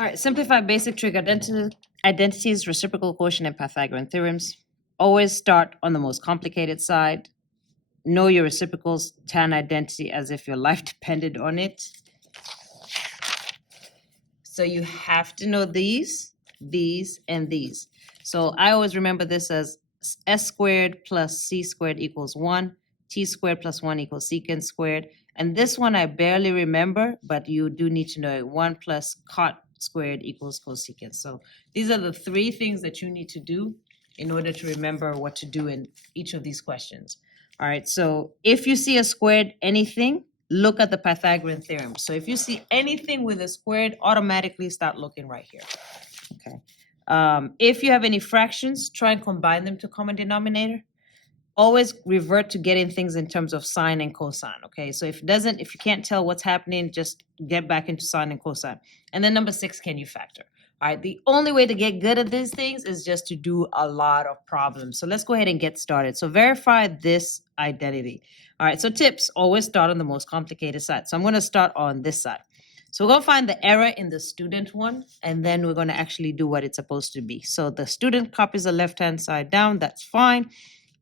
All right, simplify basic trig identities, reciprocal quotient, and Pythagorean theorems. Always start on the most complicated side. Know your reciprocals, tan identity as if your life depended on it. So you have to know these, and these. So I always remember this as s squared plus c squared equals 1, t squared plus 1 equals secant squared. And this one I barely remember, but you do need to know it. 1 plus cot squared equals cosecant. So these are the three things that you need to do in order to remember what to do in each of these questions. All right, so if you see a squared anything, look at the Pythagorean theorem. So if you see anything with a squared, automatically start looking right here. Okay. If you have any fractions, try and combine them to common denominator. Always revert to getting things in terms of sine and cosine. Okay, so if you can't tell what's happening, just get back into sine and cosine. And then number 6, can you factor? All right, the only way to get good at these things is just to do a lot of problems. So let's go ahead and get started. So verify this identity. All right, so tips, always start on the most complicated side. So I'm going to start on this side. So we're going to find the error in the student one, and then we're going to actually do what it's supposed to be. So the student copies the left-hand side down, that's fine.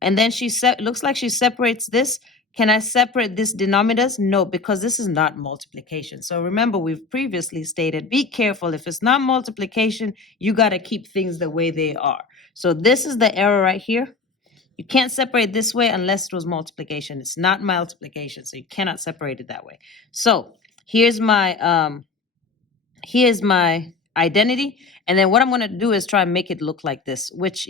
And then looks like she separates this. Can I separate this denominators? No, because this is not multiplication. So remember, we've previously stated, be careful. If it's not multiplication, you got to keep things the way they are. So this is the error right here. You can't separate this way unless it was multiplication. It's not multiplication, so you cannot separate it that way. So here's my identity. And then what I'm going to do is try and make it look like this, which,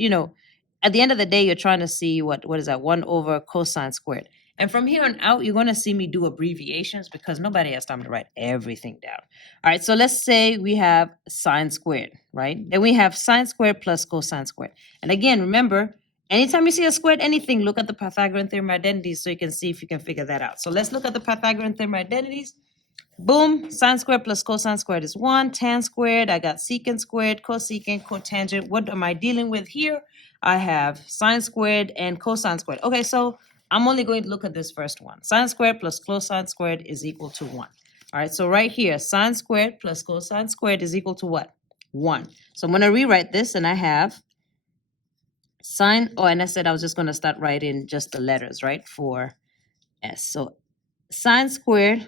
at the end of the day, you're trying to see what is that? 1 over cosine squared. And from here on out, you're going to see me do abbreviations because nobody has time to write everything down. All right, so let's say we have sine squared, right? Then we have sine squared plus cosine squared. And again, remember, anytime you see a squared anything, look at the Pythagorean theorem identities so you can see if you can figure that out. So let's look at the Pythagorean theorem identities. Boom, sine squared plus cosine squared is 1, tan squared, I got secant squared, cosecant, cotangent. What am I dealing with here? I have sine squared and cosine squared. Okay, so I'm only going to look at this first one. Sine squared plus cosine squared is equal to 1. All right, so right here, sine squared plus cosine squared is equal to what? 1. So I'm going to rewrite this, and I have sine, and I said I was just going to start writing just the letters, right, for S. So sine squared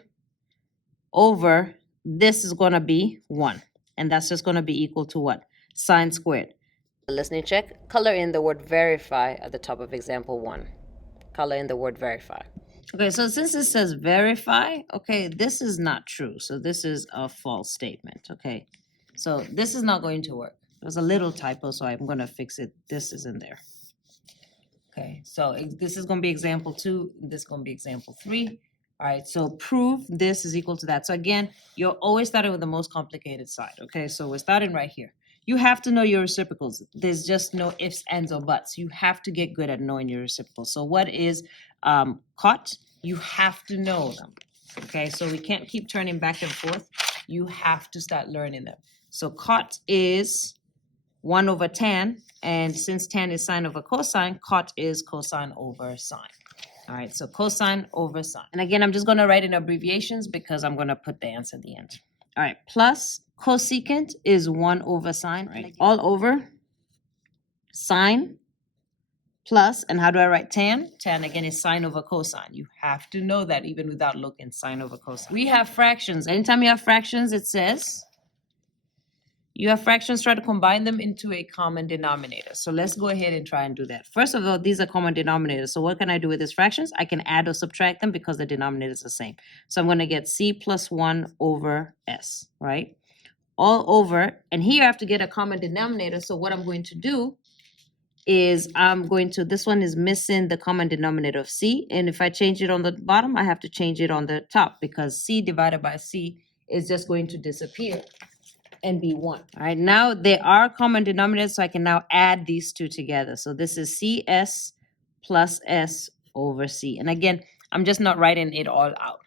over this is going to be 1. And that's just going to be equal to what? Sine squared. Listening check. Color in the word verify at the top of example 1. Color in the word verify. Okay, so since it says verify, okay, this is not true. So this is a false statement, okay? So this is not going to work. There's a little typo, so I'm going to fix it. This is in there. Okay, so this is going to be example 2. This is going to be example 3. All right, so prove this is equal to that. So again, you're always starting with the most complicated side, okay? So we're starting right here. You have to know your reciprocals. There's just no ifs, ands, or buts. You have to get good at knowing your reciprocals. So what is cot? You have to know them, okay? So we can't keep turning back and forth. You have to start learning them. So cot is 1 over tan, and since tan is sine over cosine, cot is cosine over sine. All right, so cosine over sine. And again, I'm just going to write in abbreviations because I'm going to put the answer at the end. All right, plus cosecant is 1 over sine, right? All over sine plus, and how do I write tan? Tan, again, is sine over cosine. You have to know that even without looking, sine over cosine. We have fractions. Anytime you have fractions, it says you have fractions, try to combine them into a common denominator. So let's go ahead and try and do that. First of all, these are common denominators. So what can I do with these fractions? I can add or subtract them because the denominator is the same. So I'm going to get c plus 1 over s, right? All over, and here I have to get a common denominator. So what I'm going to do is this one is missing the common denominator of c. And if I change it on the bottom, I have to change it on the top because c divided by c is just going to disappear and be 1. All right, now there are common denominators, so I can now add these two together. So this is cs plus s over c. And again, I'm just not writing it all out.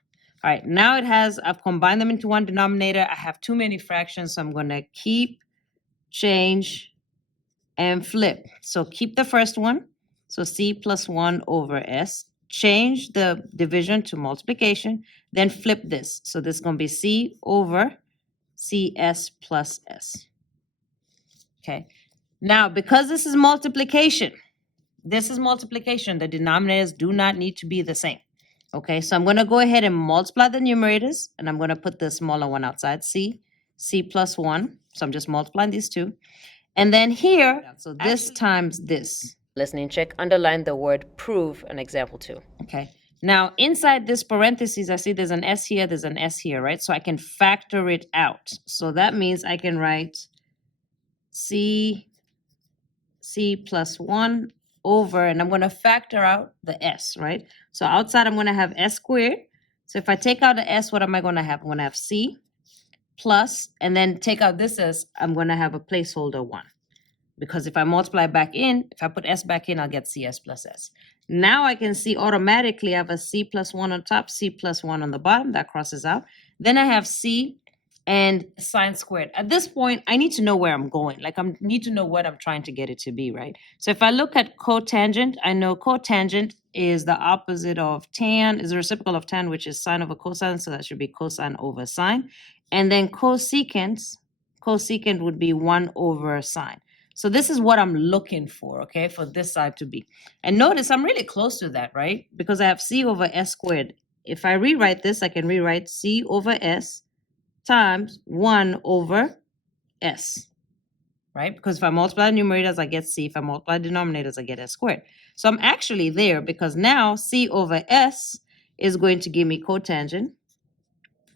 All right, now I've combined them into one denominator. I have too many fractions, so I'm going to keep, change, and flip. So keep the first one. So c plus 1 over s. Change the division to multiplication, then flip this. So this is going to be c over CS plus S. Okay. Now, because this is multiplication, the denominators do not need to be the same. Okay, so I'm going to go ahead and multiply the numerators, and I'm going to put the smaller one outside, C plus 1. So I'm just multiplying these two. And then here, so this times this. Listening check, underline the word prove an example 2. Okay. Now, inside this parentheses, I see there's an S here, there's an S here, right? So I can factor it out. So that means I can write C plus 1 over, and I'm going to factor out the S, right? So outside, I'm going to have S squared. So if I take out the S, what am I going to have? I'm going to have C plus, and then take out this S, I'm going to have a placeholder 1. Because if I multiply back in, if I put S back in, I'll get CS plus S. Now I can see automatically I have a C plus 1 on top, C plus 1 on the bottom. That crosses out. Then I have C and sine squared. At this point, I need to know where I'm going. Like, I need to know what I'm trying to get it to be, right? So if I look at cotangent, I know cotangent is the opposite of tan, is the reciprocal of tan, which is sine over cosine. So that should be cosine over sine. And then cosecant would be 1 over sine. So this is what I'm looking for, okay, for this side to be. And notice I'm really close to that, right? Because I have C over S squared. If I rewrite this, I can rewrite C over S times 1 over S, right? Because if I multiply numerators, I get C. If I multiply denominators, I get S squared. So I'm actually there because now C over S is going to give me cotangent.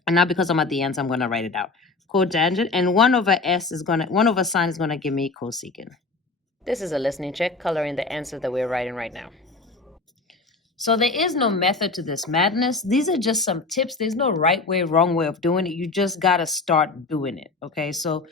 And now because I'm at the end, so I'm going to write it out. Cotangent, and 1 over sine is going to give me cosecant. This is a listening check coloring the answer that we're writing right now. So there is no method to this madness. These are just some tips. There's no right way, wrong way of doing it. You just got to start doing it, okay? So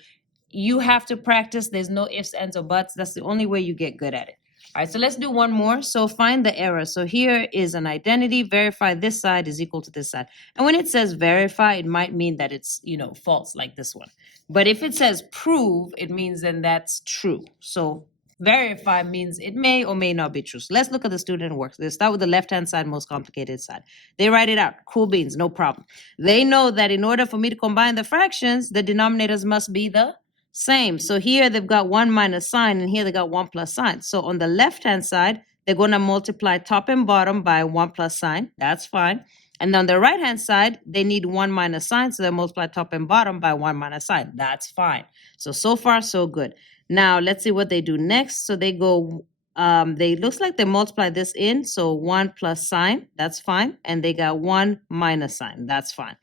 you have to practice. There's no ifs, ands, or buts. That's the only way you get good at it. All right, so let's do one more. So find the error. So here is an identity. Verify this side is equal to this side. And when it says verify, it might mean that it's, false like this one. But if it says prove, it means then that's true. So verify means it may or may not be true. So let's look at the student work. They start with the left-hand side, most complicated side. They write it out. Cool beans, no problem. They know that in order for me to combine the fractions, the denominators must be the same. So here they've got 1 minus sign, and here they got 1 plus sign. So on the left-hand side, they're going to multiply top and bottom by 1 plus sign. That's fine. And on the right-hand side, they need 1 minus sign, so they multiply top and bottom by 1 minus sign. That's fine. So far, so good. Now, let's see what they do next. So they go, looks like they multiply this in, so 1 plus sign, that's fine. And they got 1 minus sign, that's fine.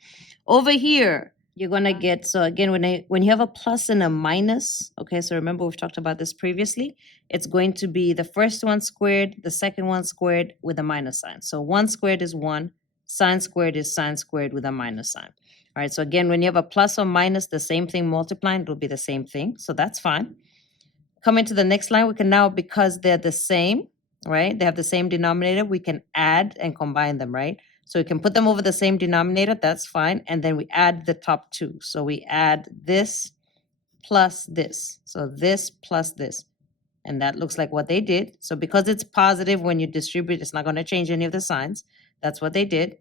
Over here, you're going to get, so again, when you have a plus and a minus, okay, so remember we've talked about this previously, it's going to be the first one squared, the second one squared with a minus sign. So 1 squared is 1, sine squared is sine squared with a minus sign. All right, so again, when you have a plus or minus, the same thing multiplying, it'll be the same thing, so that's fine. Coming to the next line, we can now, because they're the same, right, they have the same denominator, we can add and combine them, right? So we can put them over the same denominator, that's fine. And then we add the top two. So we add this plus this. So this plus this. And that looks like what they did. So because it's positive, when you distribute, it's not going to change any of the signs. That's what they did.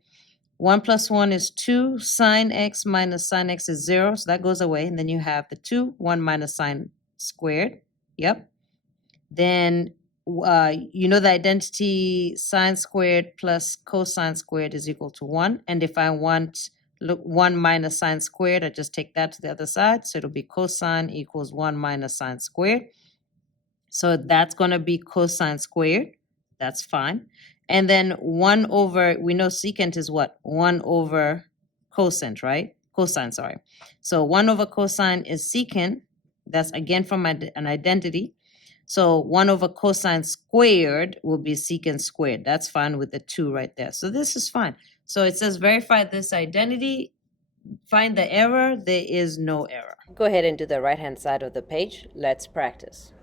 1 plus 1 is 2. Sine x minus sine x is 0. So that goes away. And then you have the 2, 1 minus sine squared. Yep. Then the identity sine squared plus cosine squared is equal to 1. And if I want 1 minus sine squared, I just take that to the other side. So it'll be cosine equals 1 minus sine squared. So that's going to be cosine squared. That's fine. And then 1 over, we know secant is what? 1 over cosine, right? Cosine, sorry. So 1 over cosine is secant. That's again from an identity. So 1 over cosine squared will be secant squared. That's fine with the 2 right there. So this is fine. So it says verify this identity, find the error. There is no error. Go ahead and do the right-hand side of the page. Let's practice.